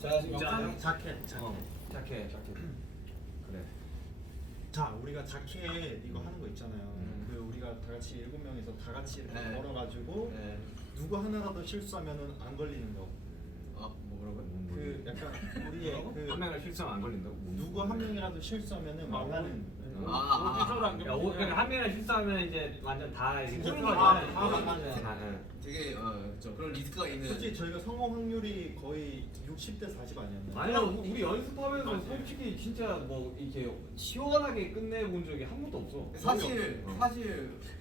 자 진짜 자켓. 자켓. 그래. 자, 우리가 자켓 이거 하는 거 있잖아요. 그 우리가 다 같이 7명이서 다 같이 이렇게 네. 걸어가지고 네. 누구 하나라도 실수하면은 안 걸리는 거. 뭐라고요? 그 약간 우리의 그 한 명을 실수하면 안 걸린다고? 누구 한 명이라도 실수하면은 말라는. 야, 그러니까 한 명을 실수하면 이제 완전 다 이렇게 다 틀어지잖아요. 망하네. 되게 저 그런 리스크가 있는. 솔직히 저희가 성공 확률이 거의 60대 40 아니었나요? 아니요, 우리 연습하면서 솔직히 진짜 뭐 이렇게 시원하게 끝내본 적이 한 번도 없어. 사실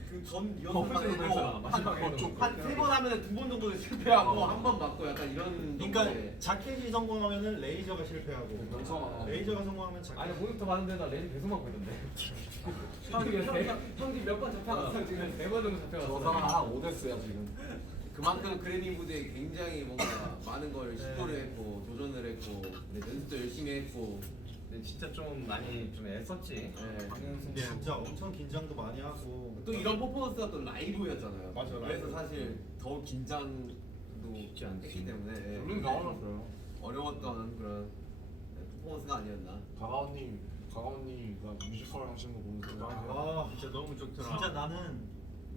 그전 훨씬 그랬잖아. 마지막에는. 한3 번 하면 2번 정도 실패하고 한 번 맞고 약간 이런. 그러니까 정도의. 자켓이 성공하면은 레이저가 실패하고 레이저가 성공하면 자켓. 아니 모니터 봤는데 나 레이저 계속 맞고 있던데. 형이 몇 번 잡혀갔어 지금 4번 정도 잡혀갔어. 저 사람 한 5대스야 지금. 그만큼 그래미 무대에 굉장히 뭔가 많은 걸 시도를 했고 도전을 했고 연습도 열심히 했고. 근데 진짜 좀 많이 좀 애썼지. 근데 진짜 엄청 긴장도 많이 하고 또 이런 퍼포먼스가 또 라이브였잖아요. 맞아, 그래서 라이브. 사실 더 긴장도 쉽지 않지. 했기 때문에 우린 나와놨어요. 어려웠던 그런 퍼포먼스가 아니었나. 가가온님가 뮤지컬 하시는 거 보면서 아 진짜 너무 좋더라. 진짜 나는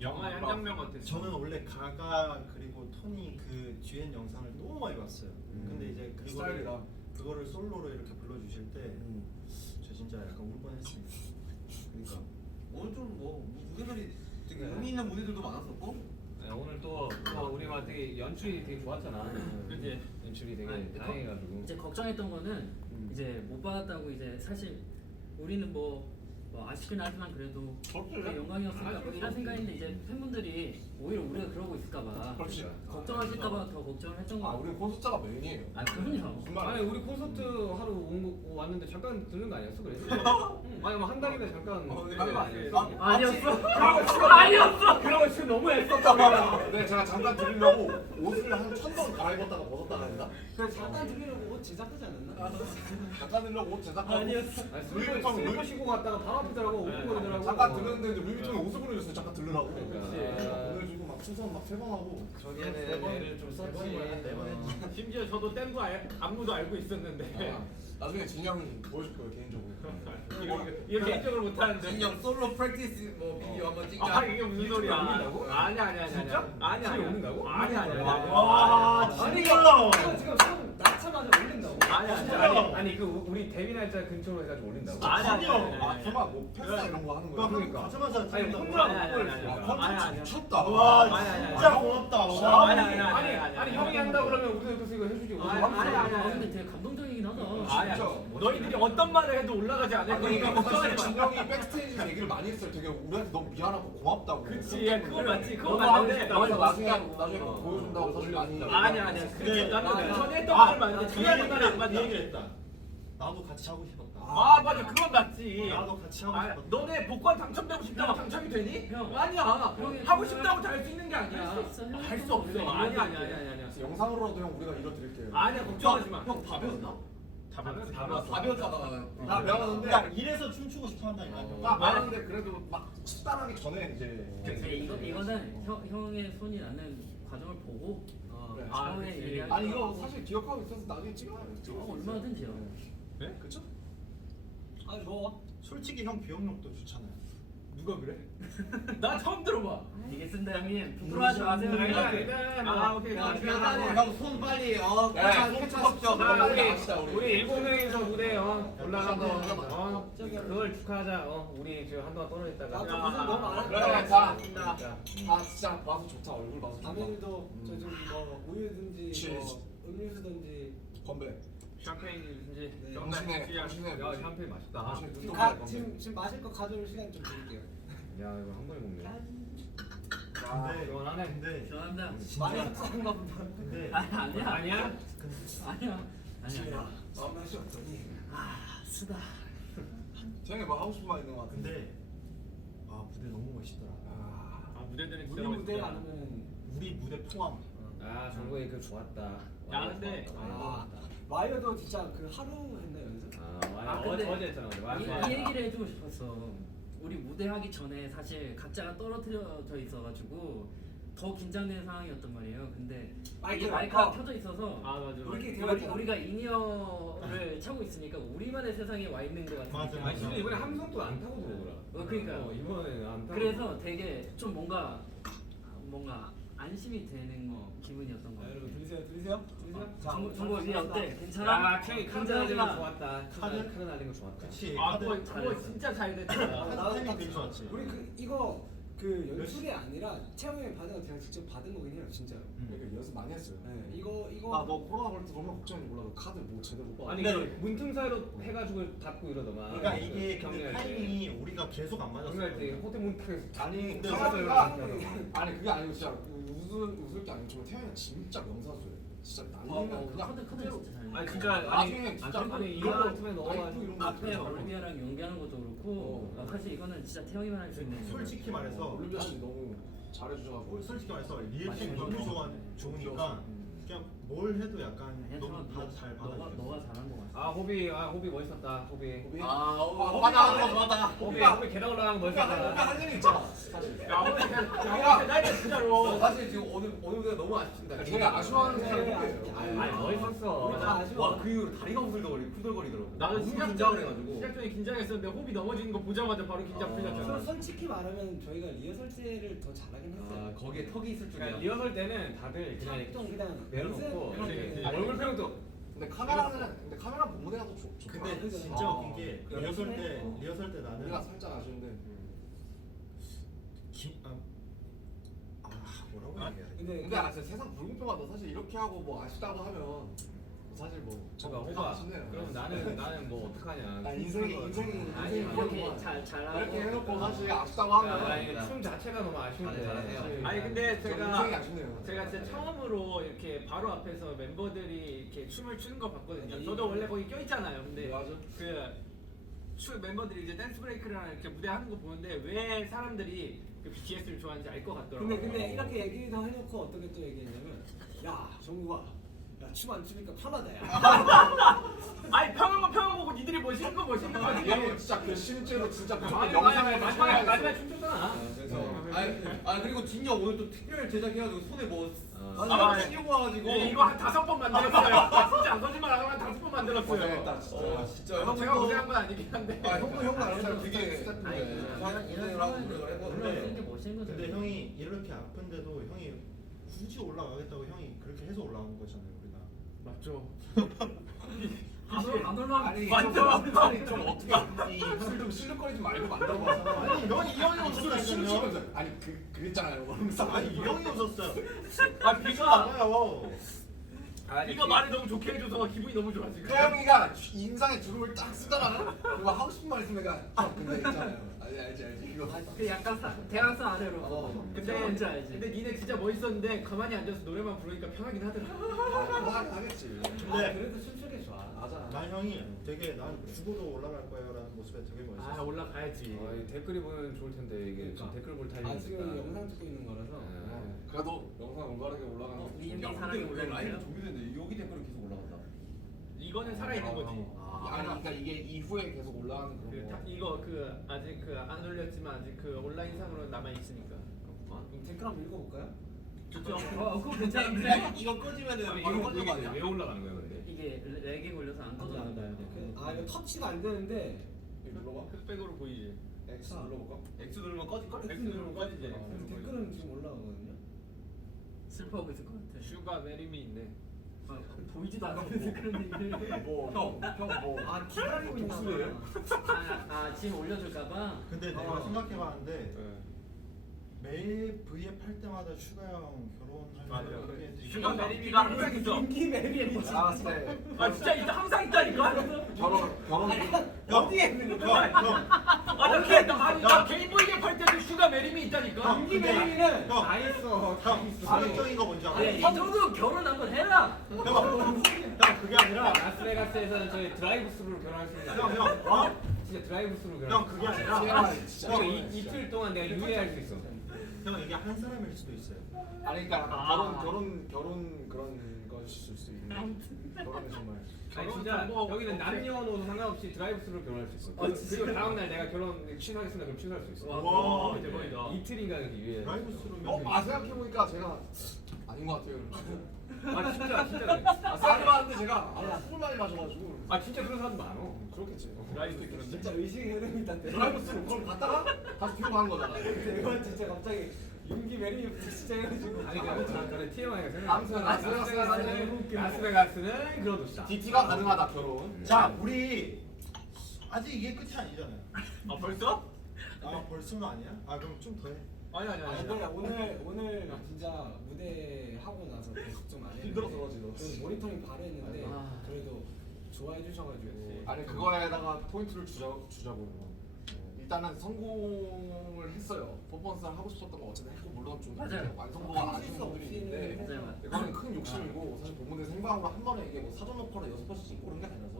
영화의 한 장면 같았어. 저는 원래 가가 그리고 토니 그 듀엣 영상을 너무 많이 봤어요. 근데 이제 스타일이라. 그거를 솔로로 이렇게 불러주실 때 저 진짜 약간 울 뻔했어요. 그러니까 오늘 좀 뭐 무대들이 되게 의미 있는 무대들도 많았었고. 네, 오늘 또 우리 막 되게 연출이 되게 좋았잖아. 그지? 연출이 되게 아니, 다양해가지고. 이제 걱정했던 거는 이제 못 받았다고 이제 사실 우리는 뭐 아쉽긴 하지만 그래도 되게 영광이었으니까 뭐 이런 생각인데 이제 팬분들이 오히려 우리가 그러고 있을까봐 그렇지. 걱정하실까봐 더 걱정을 했던 거 아 같아요. 우리 콘서트가 메인이에요. 아 그럼요. 무슨 말이야? 아니 우리 콘서트 하러 왔는데 잠깐 들른 거 아니었어 그래? 아니 뭐 한 달이나 잠깐 네. 하는 거 아니었어? 아니었어. 아니었어. 그런 거 지금 너무 애썼다 우리가. 네 제가 잠깐 들으려고 옷을 한 1000번 갈아입었다가 벗었다가 했나? 잠깐 들으려고 옷 제작하지 않았나? 잠깐 들으려고 옷 제작하고 아니었어. 아니 슬리퍼 신고 갔다가 바로 앞이더라고 네. 오픈거리더라고. 잠깐 들렸는데 이제 루이비통에 옷을 보내줬어요. 잠깐 들으라고. 그러니까. 보내주고 막 충성 막 3번 하고. 저기에는 애를 좀 썼지. 심지어 저도 뗀 거 안무도 알고 있었는데 나중에 진영 보여줄 거예요 개인적으로. 이거 개인적으로 못하는데. 진영 솔로 프랙티스 뭐 비디오 한번 찍자. 아 이게 무슨 소리야? 올린다고? 아니야. 진짜? 아니야. 지금 올린다고? 아니야. 와 아니 진짜. 이거 지금 형 낳자마자 올린다고. 아니 그 우리 데뷔 날짜 근처로 해가지고 올린다고? 아 설마 뭐 패스 이런 거 하는 거야? 그러니까 가자마자 아니 찍는다고. 혼자 아니, 아니, 못 아니, 보냈어. 아니, 아니. 미쳤다. 와 아니, 진짜 고맙다. 와. 아니 형이 한다 그러면 우리도 옆에서 이거 해주지. 아 근데 되게 감동적이긴 하다. 아니야. 너희들이 어떤 말을 해도 올라가지 않을 거니까 그러니까 걱정하지 사실 마. 진영이 백스테이지 얘기를 많이 했어요. 되게 우리한테 너무 미안하고 고맙다고. 그치, 야, 그거 맞지. 그거 너무 하고 맞는데. 싶다고 해서 나중에 보여준다고 사실 많이. 아니야. 그게 나는 전에 했던 아, 말을 맞는데 중요한 말은 안 이 맞아. 얘기를 했다. 나도 같이 하고 싶었다. 아 맞아, 그건 맞지. 나도 같이 하고 아, 싶었다. 너네 복권 당첨되고 싶다고 당첨이 되니? 형. 아니야. 형이 하고 싶다고 다 할 수 있는 게 아니야. 할수 있어. 할 수 없어. 아니야. 영상으로라도 형 우리가 이뤄드릴게요. 아니야, 걱정하지 마. 형 밥이었나? 다 배웠지. 밥이었다가. 다 배웠는데 야 이래서 춤추고 싶어 한다니까. 딱 배웠는데 그래도 막 식단하기 전에 이제. 근데 이거는 형의 손이 나는 과정을 보고 네. 처음에 그치. 얘기할 아니 때 이거 사실 기억하고 있어서 나중에 찍어요. 얼마든지요. 네? 그쵸? 아 좋아. 솔직히 형 기억력도 좋잖아요. 누가 그래? 나 처음 들어봐. 알겠습니다 형님. 부끄러워하지 마세요. 아 오케이. 형손 빨리 캐치하십시오. 우리 7명이서 무대 올라간 거 그걸 축하하자. 우리 지금 한동안 떨어졌다가. 아, 저 무슨 너무 안 그래 자. 그러니까. 아 진짜 봐서 좋다. 얼굴 봐서 좋다. 아메리도 저 지금 뭐 우유든지 치즈. 뭐 음료수든지 건배. 샴페인이든지. 네. 당신의 야 샴페인 맛있다. 당신의 지금, 눈동자의 건배. 지금 마실 거 가져올 시간 좀 드릴게요. 야 이거 한 번에 먹네. 근데 시원하네. 근데 죄송합니다. 많이 섞은가 보다. 근데 아니야. 아니야? 아니야. 아 맛이 없더니. 쓰다. 쟤네 뭐 하고 싶은 말 있는 거 같은데. 근데 아 무대 너무 멋있더라. 아 무대들은 우리 무대 아니면 우리 무대 포함. 정국이 그 좋았다. 야, 근데 와이어도 진짜 그 하루 했나 연습? 근데 어제 했잖아. 이 얘기를 해주고 싶었어. 우리 무대 하기 전에 사실 각자가 떨어뜨려져 있어가지고 더 긴장되는 상황이었단 말이에요. 근데 마이크, 마이크가 어. 켜져 있어서 아 맞아. 우리끼리 대화했잖아. 우리가 인이어를 차고 있으니까 우리만의 세상에 와 있는 것 같은 맞아, 느낌. 아니 심지어 이번에 함성도 안 타고 들어오더라. 그러니까요. 이번에 안 타고. 그래서 되게 좀 뭔가 안심이 되는 기분이었던 것 자, 같아요. 여러분 들리세요? 정보 니 어때? 괜찮아? 야 태형이 카드 날리는 거 좋았다. 카드? 카드 날리는 거 좋았다. 그치. 아 카드 그거 진짜 잘 됐다. 타이밍 되게 좋았지. 우리 이거 그 연출이 아니라 태영이 받은 거 제가 직접 받은 거긴 해요, 진짜로. 그러니까 연습 많이 했어요. 네, 이거 아너 코로나 걸릴 때 정말 걱정인지 몰라. 너 카드 뭐 제대로 못 받아. 아니 그 문틈 사이로 해가지고 닫고 이러더만. 그러니까 이게 근데 경기할 때. 타이밍이 우리가 계속 안 맞았어. 경기할 때 호텔 문틈에서 아니 근데 태영이가 아니 그게 아니고 진짜 웃을 게 아니고 정말 태영이가 진짜 명사수예요. 진짜 날리면 그냥 카드 그대로. 진짜 잘. 아니 진짜 나중에 진짜 아니 이거 이거 틈에 넣어가지고 이런 거 앞에 진짜 올리비아랑 연기하는 것도 그렇고 사실 이거는 진짜 태영이만 할 수 있는. 솔직히 말해서 올림피아 씨 너무 잘해주셔가지고. 솔직히 말해서 리액션이 너무 좋으니까 그냥 뭘 해도 약간 너무 다잘 받아들였어. 너가 잘한 거 같아. 호비 멋있었다. 호비. 맞아 좋았다. 호비 계단 올라가는 거 멋있었다. 할 일이 있잖아. 사실. 야, 나 진짜로. 사실 지금 오늘 무대가 너무 아쉽습니다. 제가 아쉬워하는 사람이 아니 멋있었어. 우리 다 아쉬워. 와그 이후로 다리가 후들거리더라고. 나는 너무 시작 긴장을 전에 해가지고. 시작 전에 긴장했었는데 호비 넘어지는 거 보자마자 바로 긴장 풀렸잖아. 솔직히 말하면 저희가 리허설 때를 더 잘하긴 했어요. 아 거기에 턱이 있을 그러니까 줄이야. 리허설 때는 다들 그냥 좀 그냥 내려놓고 연습? 이렇게 얼굴 표정도 근데 카메라 본무대가 더 좋다. 근데 진짜 웃긴 게 리허설 때 나는 우리가 살짝 아쉬운데. 뭐라고 얘기해야 돼? 근데 근데 진짜 세상 불공평하다. 사실 이렇게 하고 뭐 아쉽다고 하면 사실 뭐 제가 다 호가 아쉽네요. 그럼 나는 뭐 어떡하냐. 아, 인생이 아니, 이렇게 잘하고 이렇게 해놓고 사실 아쉽다고 아니, 하면 춤 자체가 너무 아쉬운데. 잘하세요. 아니 근데 인생이 제가 아쉽네요. 진짜 처음으로 이렇게 바로 앞에서 멤버들이 이렇게 춤을 추는 거 봤거든요. 저도 원래 거기 껴 있잖아요. 근데 맞아. 멤버들이 이제 댄스 브레이크랑 이렇게 무대 하는 거 보는데 왜 사람들이 그 BTS를 좋아하는지 알 것 같더라고요. 근데 이렇게 얘기도 해놓고 어떻게 또 얘기했냐면 야 정국아 춤 안 추니까 편하다 야. 아니 평영 보고 니들이 멋있는 거 멋있는 거 아니 아니야? 이거 진짜 그 실제로 진짜 무조건 아니, 영상을 마지막에 춤췄잖아. 그래서 그리고 진영 오늘 또 특별 제작해가지고 손에 뭐 아, 씌우고 와가지고 이거 한 5번 만들었어요. 진짜 안 거짓말 안 하고 한 5번 만들었어요. 고생했다 진짜. 진짜 제가 고생한 건 아니긴 한데. 형도 나름대로 되게 이런 고생을 하고 상황을 노력을 올라가는 했거든요. 게 멋있는 거죠. 근데 형이 이렇게 아픈데도 형이 굳이 올라가겠다고 형이 그렇게 해서 올라온 거잖아요 우리가. 맞죠. 안 올라가. 아니 맞죠? 아니 좀 어떻게 이술좀 실룩거리지 말고 만들어봐서. 아니 형이 이 형이 웃었다니까요. 아니 그랬잖아요. 원사. 아니 이 형이 웃었어요. 아 비가 맞아요. 비가 말을 너무 좋게 해줘서 기분이 너무 좋아 지금. 태영이가 인상에 주름을 딱 쓰잖아. 그리고 하고 싶은 말 있으면 형 근데 있잖아요. 알지 이거. 그 약간 대학생 아래로. 근데 뭔지 알지. 근데 니네 진짜 멋있었는데 가만히 앉아서 노래만 부르니까 편하긴 하더라. 하겠지. 근데 그래도 춤추기 좋아. 맞아. 난 형이 되게 난 죽어도 올라갈 거야라는 모습에 되게 멋있어. 아 올라가야지. 댓글이 보면 좋을 텐데 이게 그러니까. 댓글 볼 아 타이밍이니까. 지금 영상 찍고 있는 거라서. 그래도 영상 올바르게 올라가는. 위엠비 야 사랑이 근데 왜 라인이 올라오네요. 정리됐는데 여기 댓글이 계속 올라간다. 이거는 살아있는 거지. 아니 그러니까 이게 이후에 계속 올라가는 그런 거. 이거 아직 안 올렸지만 아직 온라인상으로 남아 있으니까. 댓글 한번 읽어볼까요? 좋죠. 그거 괜찮은데? 이거 꺼지면은 이거 바로 꺼진 거 아니야? 왜 올라가는 거야 근데? 이게 렉이 걸려서 안 꺼져나가요. 아 이거 터치가 안 되는데. 이거 눌러봐. 흑백으로 보이지. X 눌러볼까? X 누르면 꺼질 걸? X 누르면 꺼지지. 근데 댓글은 지금 올라가거든요. 슬퍼하고 있을 것 같아. 슈가 메리미 있네. 보이지도 않는데 그런 얘기를. 뭐 아 기다리고 있나 봐. 지금 올려줄까봐. 근데 내가 생각해봤는데 매일 V앱 할 때마다 슈가 형 결혼하려고 그렇게 했는데 슈가 메리미가 항상 있어. 인기 매력이 뭐지? 아 진짜. 아 진짜 있다 항상 있다니까. 결혼. 어디에 있는 거야? 나 개인 보이게 할 때도 슈가 메리미 있다니까. 인기 매력이는 다 있어. 다 있어. 파격적인 거 뭔지 알아? 이 정도 결혼 한번 해라. 형 그게 아니라 라스베가스에서는 저희 드라이브 스루로 결혼할 수 있는. 형 진짜 드라이브 스루로 결혼. 형 그게 아니라 형 이틀 동안 내가 유예할 수 있어. 형 이게 한 사람일 수도 있어요. 아니 그러니까 결혼 그런 도와주실 수 있는 그런 정말. 아니 진짜 여기는 남녀노소 상관없이 드라이브스루로 결혼할 수 있어. 그리고 다음 날 내가 결혼 취소하겠습니다. 그럼 취소할 수 있어. 와, 대박이다. 이틀인가 이렇게 유예. 드라이브스루면 생각해보니까 제가 아닌 것 같아요. 아 진짜 그래. 생각해봤는데 제가 술을 많이 마셔가지고. 아 진짜 그런 사람도 많어. 그렇겠지. 드라이브 그런데. 진짜 의식의 흐름이다. 드라이브스루 그걸 갔다가 다시 뒤로 가는 거잖아. 이건 진짜 갑자기 윤기 메리 진짜 해가지고. 아니 그래 TMI가 생각. 아무튼 라스베가스는 그런 도시다. DT가 가능하다 결혼. 자, 우리 아직 이게 끝이 아니잖아요. 아 벌써? 아, 벌써는 아니야? 아, 그럼 좀 더 해. 아니. 근데 오늘 진짜 무대 하고 나서 계속 좀 안 했는데 힘들어서 그러지, 너. 좀 모니터링 바로 했는데 아. 그래도 좋아해 주셔가지고 아니 그거에다가 포인트를 주자고요. 일단은 성공을 했어요. 퍼포먼스를 하고 싶었던 거 어쨌든 했고 물론 좀 맞아요. 완성도가 아쉬운 부분이 있는데 맞아요. 이거는 큰 욕심이고 사실 본무대 생방으로 한 번에 이게 뭐 사전 녹화로 6번씩 찍고 그런 게 아니라서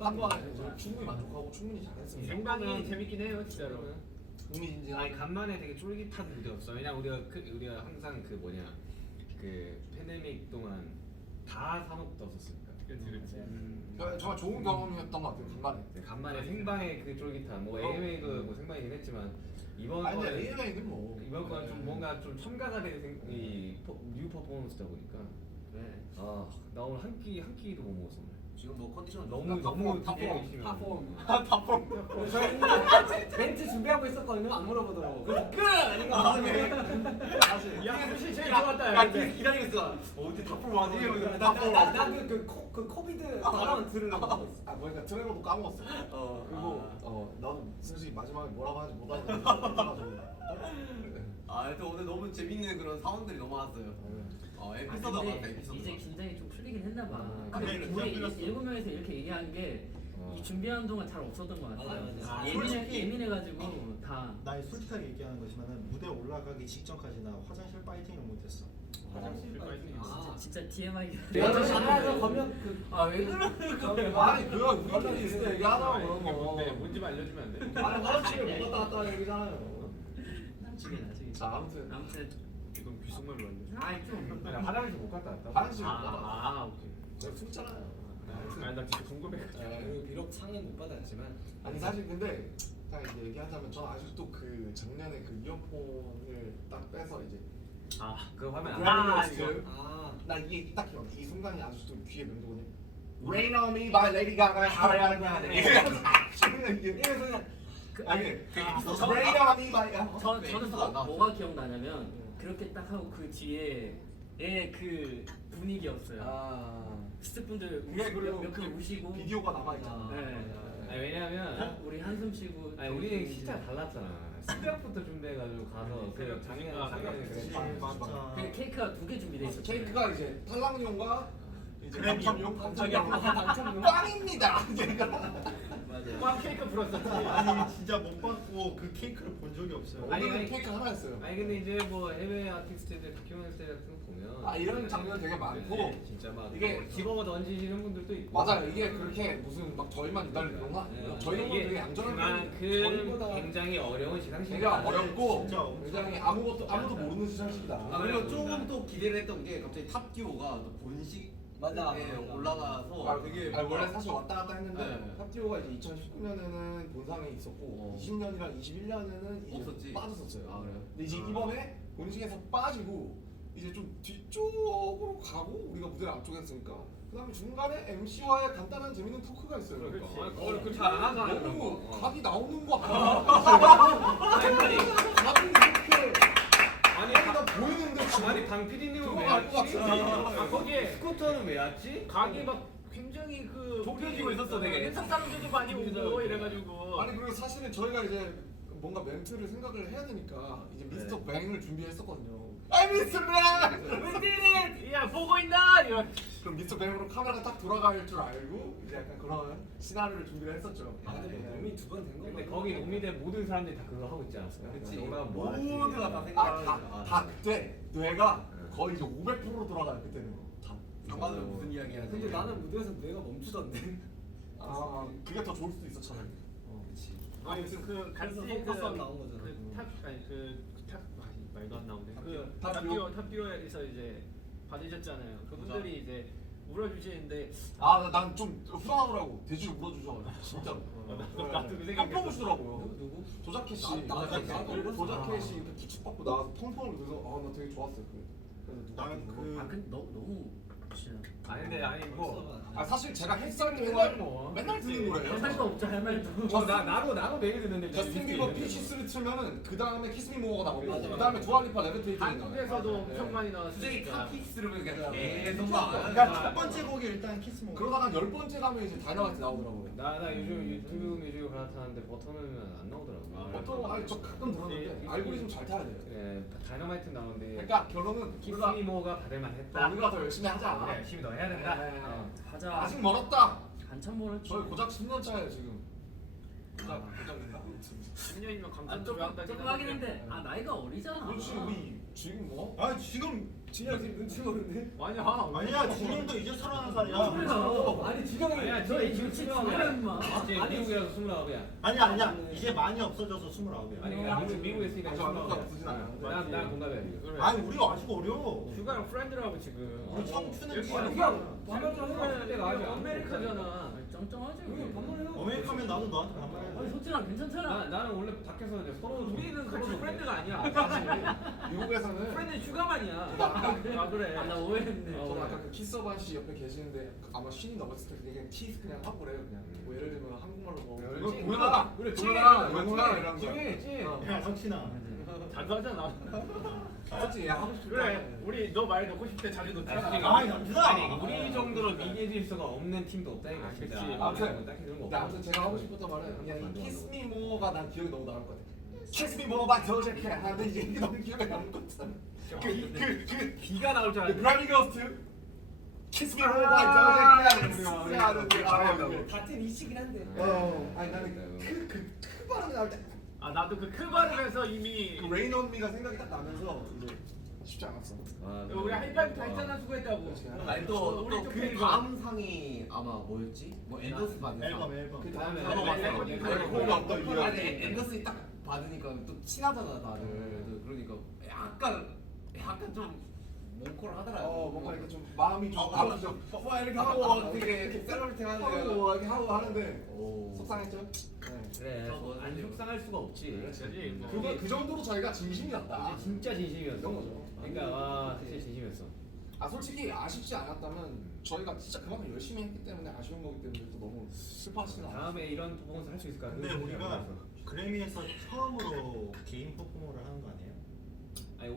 한 번에 충분히 만족하고 충분히 잘했습니다. 생방이 재밌긴 해요 진짜로. 흥미진진한. 아니 간만에 되게 쫄깃한 무대였어. 왜냐 우리가 항상 그 뭐냐 그 팬데믹 동안 다 사놓고 떴었으니까. 그렇지. 정말 좋은 경험이었던 것 같아요. 간만에. 간만에 생방의 그 쫄깃함. 뭐 AMA도 뭐 생방이긴 했지만 이번 아니 근데 거는 AMA는 뭐 이번 거는 좀 뭔가 좀 첨가가 된 뉴 퍼포먼스다 보니까 나 오늘 한 끼도 못 먹었어. 오늘. 지금 뭐 컨디션 너무 탑폼. 탑폼. 저희는 멘트 준비하고 있었거든요. 안 물어보더라고. 그래서 끝! 야 사실 제일 좋았다. 기다리고 있어. 어디 탑으로 와지? 그 코비드 발언 들으려고 하고 있어. 아 그러니까 트레버도 까먹었어. 그리고 나도 솔직히 마지막에 뭐라고 하지 못하고 또 오늘 너무 재밌는 그런 사원들이 너무 많았어요. 에피소드가 많다. 근데 에피소드. 이제 긴장이 좀 풀리긴 했나 봐. 아, 근데 그래, 우리 풀렸어. 7명에서 이렇게 얘기하는 게 이 준비하는 동안 잘 없었던 것 같아요. 맞아. 예민해가지고 다. 나 솔직하게 얘기하는 거지만은 무대 올라가기 직전까지 나 화장실 파이팅을 못했어. 화장실 빨리. 진짜 TMI. 내가 더 잘나서 검역 왜 그러는 아니 그거 우리끼리 있을 때 얘기하자고 그런 이게 뭔데? 거. 뭔지 알려주면 안 돼? 아니 화장실을 못 갔다 왔다 얘기잖아요. 나중에. 자 아무튼 이건 귓속말로 알려줘. 아이 좀. 아니 화장실 못 갔다 왔다. 화장실 못 갔다 오케이. 제가 숨잖아요. 아니 나 진짜 궁금해가지고. 그리고 비록 상은 못 받았지만 아니 사실 근데 딱 이제 얘기하자면 저는 아직도 그 작년에 그 이어폰을 딱 빼서 이제 그거 하면 그래픽으로 지금. 지금 나 이게 딱 기억. 이 순간이 아직도 귀에 맴도거든. Rain on me by Lady Gaga, Ariana Grande. 아니 Rain on me by. 저는 뭐가 기억나냐면 그렇게 딱 하고 그 뒤에 그 분위기였어요. 스태프분들 몇분 우시고 비디오가 남아 있잖아. 네. 아니 왜냐면 우리 한숨 쉬고. 아니 우리 진짜 달랐잖아. 새벽부터 준비해가지고 가서 그 작년에 그랬지. 그 케이크가 2개 준비돼 있었어요. 케이크가 이제 탈락용과 이제 그래미. 당첨용 빵입니다. 제가 빵 케이크 불었었지. 아니 진짜 못 받고 그 케이크를 본 적이 없어요. 오늘은 케이크 하나였어요. 아니 근데 이제 뭐 해외 아티스트들 박효원 스타일 같은 거 보면 이런 장면 되게 많고 네, 진짜 막 이게 뭐 집어 던지시는 분들도 있고 맞아요. 이게 그렇게 무슨 막 저희만 기다리는 건 아니에요. 저희는 이게 되게 얌전한 그만큼 굉장히 어려운 되게 시상식이다. 어렵고 진짜 엄청 굉장히 아무도 모르는 시상식이다. 그리고 조금 또 기대를 했던 게 갑자기 탑듀오가 또 본식에 맞아. 올라가서 되게 원래 사실 왔다 갔다 했는데 네. 탑듀오가 이제 2019년에는 본상에 있었고 20년이랑 21년에는 이제 없었지. 빠졌었어요. 그래요? 근데 이제 이번에 본식에서 빠지고 이제 좀 뒤쪽으로 가고 우리가 무대를 앞쪽에 했으니까 그다음에 중간에 MC와의 간단한 재밌는 토크가 있어요. 그렇지. 그러니까. 그렇지 안 하잖아. 너무 그런 거. 각이 나오는 거 아니야? 아니 각이 이렇게 아니 각이 다 보이는데 지금 아니 방 PD님은 왜 들어갈 것 왔지? 같은데. 거기에 스쿠터는 왜 왔지? 각이 막 굉장히 그 좁혀지고 있었어 되게. 인사 사람들도 많이 오고 이래가지고. 아니 그리고 사실은 저희가 이제 뭔가 멘트를 생각을 해야 되니까 이제 미스터 뱅을 준비했었거든요. 아 미스터 뱅! 야 보고 있나? 이런. 그럼 미스터 뱅으로 카메라가 딱 돌아갈 줄 알고 이제 약간 그런 시나리오를 준비를 했었죠. 근데 뭐 몸이 2번 된 거. 근데 거기 노미대 모든 사람들이 다 그거 하고 있지 않았어요? 그치. 너가 뭐 하지? 모두가 다 생각하는 다 그때 뇌가 거의 이제 500% 돌아가요 그때는. 다. 장관은 무슨 이야기 하지? 근데 나는 무대에서 뇌가 멈추던데. 그게 더 좋을 수도 있어 차라리. 그치. 아니 그 같이 그래서 성과 싸움 나온 거잖아. 말도 안 나오네. 탑듀오? 탑듀오에서 이제 받으셨잖아요. 그분들이 이제 울어주시는데 난 좀 후련하더라고. 대주를 물어주셔가지고 진짜로. 나도 그 생각. 깜짝 놀라고요. 누구? 조자켓 씨. 나도 조자켓이 이렇게 기축받고 나와서 펑펑을 그래서 나 되게 좋았어요. 그래서 누가 난 그 아 근데 너무 진짜 아니 근데 아니 뭐 사실 제가 헬스할 때 맨날 뭐. 맨날 듣는 할 말도 노래예요. 없죠 할 말도. 나도 매일 듣는데 저스틴 비버 피시스를 틀면은 그 다음에 키스미 모어가 나오고 맞아. 그 다음에 두알리파 레비테이팅. 한국에서도 엄청 많이 수정이 나왔으니까. 카피스를 그러니까 네. 계속 그러니까 첫 번째 곡이 일단 키스 모드. 그러다가 10번째 가면 이제 다이너마이트 나오더라고요. 나 요즘 유튜브 뮤직을 갈아타는데 버터는 안 나오더라고. 보통 저 가끔 들었는데 알고리즘 잘 타야 돼요. 그래 다이너마이트 나오는데 그러니까 결론은 우리가 키스미모가 받을만 했다. 우리가 더 열심히 하자. 그래, 열심히 더 해야 된다. 네. 하자. 아직 멀었다. 한참 멀었지. 저희 고작 10년 차예요 지금. 고작인가? 10년이면 아 감탄 조금 한다긴 조금 하긴 했는데 아 나이가 어리잖아. 그렇지 우리 지금 뭐? 아 지금 진영 지금 눈치 보는데? 아니야. 아니야 진영도 이제 31살이야. 그래요. 아니 지경이 아니야 저 지금 지금 스물아홉이야. 인마. 이제 미국이라서 29이야. 아니야 이제 많이 없어져서 29이야. 아니 그러니까 미국에 있으니까 아직 안 29이야. 쓰진 않아요. 난 공감해 지금. 아니 우리 아직 어려. 휴가랑 프렌드라고 지금. 우리 청춘은 여기 지금 그냥 반말 좀 해봐. 내가 아직 아메리카잖아. 쩡쩡하지. 여기 반말해요. 어메리카면 나도 너한테 반말해. 아니 소진아 괜찮잖아. 나는 원래 밖에서 이제 서로 우리는 같이 프렌드가 아니야. 미국에서는 프렌드는 휴가만이야. 아 그래. 아 나 오해했네. 저는 아까 그 키서반 씨 옆에 계시는데 아마 신이 넘었을 때 그냥 키스 그냥 하고 그래요 그냥. 뭐 예를 들면 한국말로 뭐 그렇지. 우리나라 그래, 우리나라 찌개, 영어나 이런 거. 찌개. 야 석신아. 자주 하잖아. 그렇지 야 하고 싶다. 그래. 우리 너 말 넣고 싶을 때 자주 넣잖아. 아 남준아. 아니 우리 정도로 미디어 질서가 없는 팀도 없다니까. 그치. 진짜. 아무튼 딱히 그런 거 근데 아무튼 제가 하고 싶었던 말은 그냥 이 키스 미 모어가 난 기억에 너무 남을 것 같아. 키스 미 모어가 더 좋게 하는데 이게 너무 기억에 남을 것 같아. 그 비가 나올 줄 알았는데. 그라미 거스트 키스 미 모어가 더 좋게 하는데 같은 이치긴 한데. 아니 나는 그 발음이 나올 때 아 나도 그 발음에서 이미 그 레인 온 미가 생각이 딱 나면서 이제 쉽지 않았어. 우리 하이파이브 다 했잖아 수고했다고. 아니 우리 또그 쪽팔리고. 다음 상이 아마 뭐였지? 뭐 앤더슨 받은 상. 앨범. 그 다음에 다음에 앨범이 아니 앤더슨이 딱 받으니까 또 친하잖아 다들. 그러니까 약간 좀 몽콜하더라고. 뭔가 이렇게 좀 마음이 좀 뭐 이렇게 하고 되게 셀러리팅 하는데. 하고 이렇게 하고 하는데 오. 속상했죠? 네. 그래. 안 속상할 수가 없지. 그렇지. 뭐. 그거 그 정도로 저희가 진심이었다. 이제 진짜 진심이었어. 이런 거죠. 그러니까 와 진짜 진심이었어. 솔직히 아쉽지 않았다면 저희가 진짜 그만큼 열심히 했기 때문에 아쉬운 거기 때문에 또 너무 슬퍼하시진 않아요. 다음에 이런 퍼포먼스 할 수 있을까? 근데 우리가 그래미에서 처음으로 개인 퍼포머를 하는 거 아니에요? 아니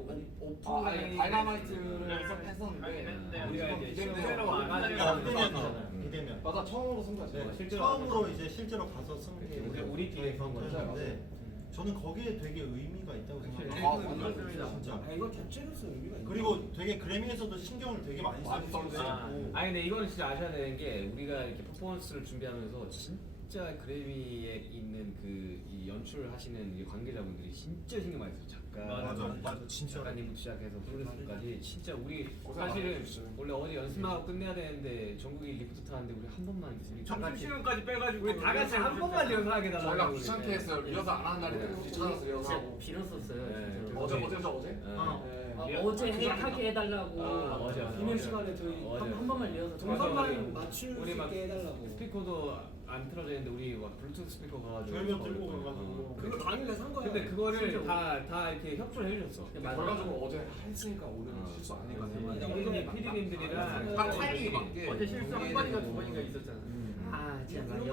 아니 다이너마이트를 했었는데 우리가 이제 비대면. 실제로 안 하는 비대면이잖아요. 비대면. 맞아 처음으로 승자지. 네, 실제로 처음으로 이제 실제로 가서 우리끼리 한 거죠. 했는데 저는 거기에 되게 의미가 있다고 생각해요. 완전 진짜. 아 이거 자체로서 의미가 있네. 그리고 되게 그래미에서도 신경을 되게 많이 써주시고 아니 근데 이거는 진짜 아셔야 되는 게 우리가 이렇게 퍼포먼스를 준비하면서 진짜 그래미에 있는 그 이 연출을 하시는 이 관계자분들이 진짜 신경 많이 써요. 맞아 진짜. 작가님부터 시작해서 프로듀서까지 진짜 우리 고생 사실은 많으셨어요. 원래 어제 연습하고 끝내야 되는데 전국이 리프트 타는데 우리 한 번만 우리 다 점심 같이 시간까지 빼가지고 우리 다 같이 한 번만 리허설하게 저희가 달라고 귀찮게 했어요. 리허설 안 하는 날에 굳이 찾아서 리허설하고. 빌었었어요. 네. 진짜로. 어제? 네. 어제 하게 해달라고. 어제. 비밀 시간에 저희 어제. 한 번만 리허설. 동선만 맞출 수 우리 막 있게 해달라고. 스피커도 안 틀어져 있는데 우리 막 블루투스 스피커 가가지고 저희가 들고 가가지고. 그거 당일에 산 거야. 근데 그거를 진짜 다 이렇게 협조를 해주셨어. 맞아. 결과적으로 어제 했으니까 오늘 실수 아니니까. PD님들이랑 한 타이밍에 맞게. 어제 실수 한 번인가 두 번인가 있었잖아. 아 진짜 막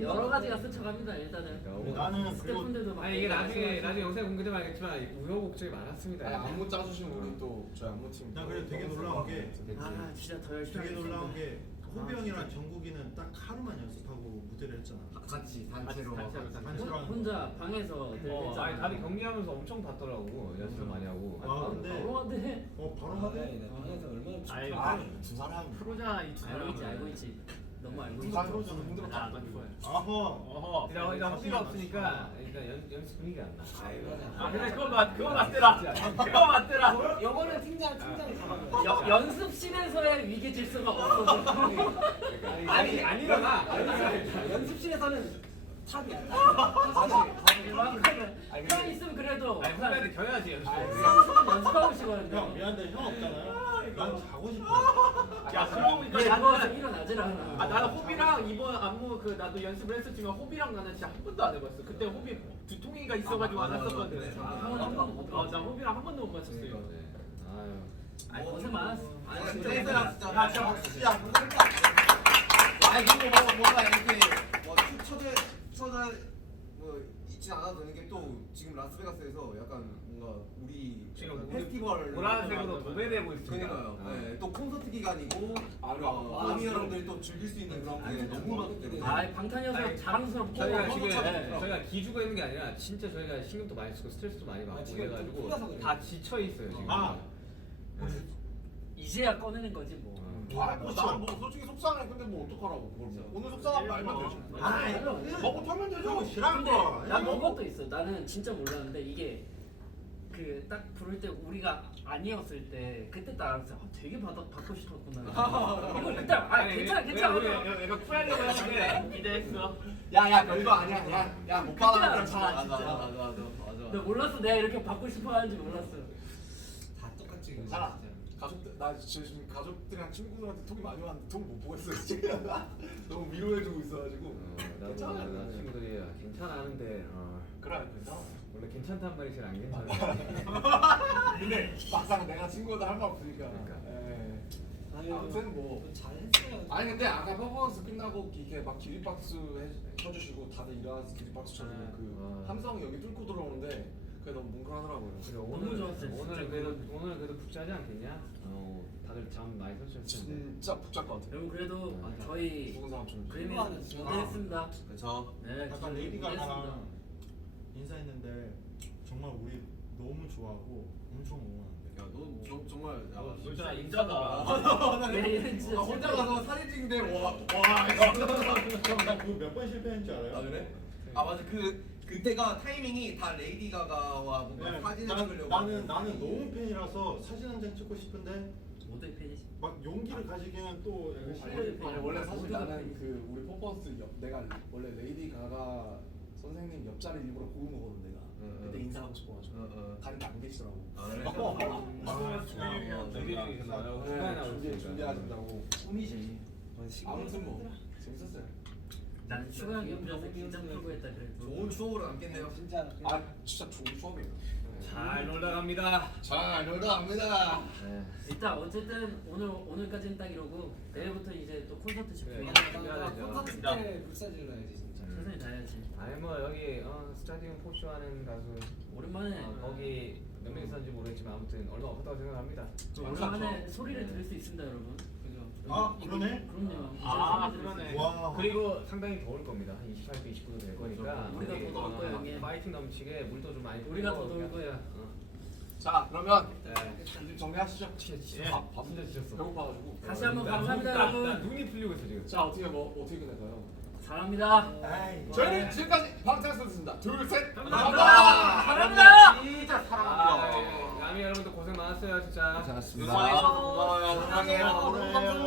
여러 가지가 스쳐갑니다 일단은. 나는 그리고 스태프분들도 막 아니 이게 나중에 말씀하시고. 영상 공개되면 알겠지만 우여곡절이 많았습니다. 아니 안무 짜주신 우리 또 저희 안무팀. 나 그래도 되게 놀라운 게 아 진짜 더 열심히 되게 하겠습니다. 놀라운 게 호비 형이랑 정국이는 딱 하루만 연습하고 무대를 했잖아. 같이 단체로. 단체로 하는 거. 혼자 방에서 늘 했잖아. 아니 다들 경기하면서 엄청 봤더라고 연습 많이 하고. 아 근데 바로 하대. 바로 아, 하대. 네, 방에서 얼마나 아이, 춥다. 두 사람. 프로잖아 이 두 알고 있지 사람은. 알고 있지. 너무 알고 두 있지. 사람 저는 힘들었다. 아, 난 좋아요. 아허. 어허. 일단 허비가 없으니까 일단 연습 분위기가 안 나. 아 근데 그거 맞더라. 그거 맞더라. 영어는 팀장이 잡아줘. 연습실에서의 위계 질서가 없어서. 아니잖아. 연습실에서는 탑이야. 형 있으면 그래도 아니 후배한테 겨야지 연습. 30분 연습하고 싶었는데. 형 미안한데 형 없잖아요. 난 자고 싶어. 야 그러고 보니까 얘 나는 누워서 일어나질 않아. 아 나는 호비랑 이번 안무 그 나도 연습을 했었지만 호비랑 나는 진짜 한 번도 안 해봤어. 그때 호비 두통이가 있어가지고 안 했었거든. 형은 한 번도 못 나 호비랑 한 번도 못 맞췄어 이거. 아유. 아니 고생 많았어. 아니 진짜 근데 고생 많았어. 진짜 야 아니 근데 뭔가 이렇게 뭐 초대 뭐 있진 않아도 되는 게 또 지금 라스베가스에서 약간 뭔가 우리 지금 페스티벌 보라색으로 도배되고 있습니다. 그러니까요. 아. 네, 또 콘서트 기간이고 그리고 아미 여러분들이 또 즐길 수 있는 그런 게 너무 많기 때문에 아 방탄이어서 자랑스럽고 저희가 지금 네. 저희가 기죽어 있는 게 아니라 진짜 저희가 신경도 많이 쓰고 스트레스도 많이 받고 지금 그래가지고 좀 풀려서 그래요. 다 지쳐 있어요 지금. 아. 이제야 꺼내는 거지 뭐. 나는 솔직히 속상해. 근데 뭐 어떡하라고 그걸 뭐. 오늘 속상한 말만 되지. 먹고 털면 되죠. 너무 싫어한 근데 거. 난 그것도 있어. 나는 진짜 몰랐는데 이게 그 딱 부를 때 우리가 아니었을 때 그때 딱 알았어. 되게 받고 싶었구나. 이거 그때 괜찮아. 내가 쿨하려고 했는데 기대했어. 야야 별거 아니야. 야못 받아. 괜찮아 맞아 진짜. 나 몰랐어. 내가 이렇게 받고 싶어 하는지 몰랐어. 다 똑같지. 괜찮아. 가족들 나 지금 가족들이랑 친구들한테 톡이 많이 왔는데 톡을 못 보고 있어 지금. 너무 위로해주고 있어가지고. 나도 괜찮아. 나 친구들이 괜찮아 하는데 그래 괜찮아. 원래 괜찮단 말이 제일 안 괜찮아. 근데 막상 내가 친구들 할 말 없으니까. 그러니까. 아무튼 뭐. 잘했어요. 아니 근데 아까 퍼포먼스 끝나고 이렇게 막 기립박수 쳐주시고 다들 일어나서 기립박수 쳐주고 그 함성 여기 뚫고 들어오는데 그게 너무 뭉클하더라고요. 너무 좋았어요, 오늘은 진짜. 오늘 그래도 북자지 않겠냐? 다들 잠 많이 설쳤을 텐데. 진짜 복잡 것 같아요. 여러분 그래도 저희 죽은 사람처럼. 그림에서 무대했습니다. 그쵸. 네, 아까 진짜 레이디 무대했습니다. 가가랑 인사했는데 정말 우리 너무 좋아하고 엄청 응원한대. 야너 정말 진짜 인자다. 네, 진짜 혼자 가서 사진 찍는데 와 나 그거 몇 번 실패했는지 알아요? 아 그래? 아 맞아 그때가 타이밍이 다 레이디 가가와 뭔가 네, 사진을 찍으려고 나는 너무 팬이라서 사진 한 장 찍고 싶은데 모델 팬이지. 막 용기를 가지기는 또 약간 아니 원래 사실 모두가 나는 팬이지. 그 우리 퍼포먼스 내가 원래 레이디 가가 선생님 옆자리 일부러 고른 거거든 내가. 그때 인사하고 싶어가지고 다리가 안 계시더라고. 아 그래? 준비하신다고. 꿈이지. 아무튼 뭐 재밌었어요. 나는 슈가 형 옆에서 긴장 풀고 했다 그래도. 좋은 추억으로 남겠네요. 진짜 아 진짜 좋은 추억이에요. 잘 놀다 갑니다. 잘 놀다 갑니다. 네. 일단 어쨌든 오늘까지는 딱 이러고 내일부터 이제 또 콘서트 집중해야 준비해야죠. 콘서트 때 불사질 넣어야지 진짜. 최선을 다해야지. 아니 뭐 여기 스타디움 포쇼 하는 가수 오랜만에 거기 몇 명 있었는지 모르겠지만 아무튼 얼마 없었다고 생각합니다. 오랜만에 소리를 들을 수 있습니다, 여러분. 그죠? 아 그러네? 그럼요. 이제 아, 소리 들을 수 그러네. 있어요. 와. 그리고 상당히 더울 겁니다. 한 28도, 29도 될 거니까 우리가 더 더울 거야, 형님. 파이팅 넘치게 물도 좀 많이 우리가 더 뿌리고 더울 거야. 자 그러면 네. 이제 정리하시죠. 밥 진짜 지쳤어. 배고파가지고. 다시 한번 감사합니다, 나 여러분. 눈이 풀리고 있어 지금. 자 어떻게 끝낼까요? 사랑합니다. 아이. 저희는 지금까지 방탄소년단입니다. 둘 셋. 감사합니다. 사랑합니다. 진짜 야미 여러분들 고생 많았어요 진짜. 고생하셨습니다. 고마워요. 사랑해요. 고마워요.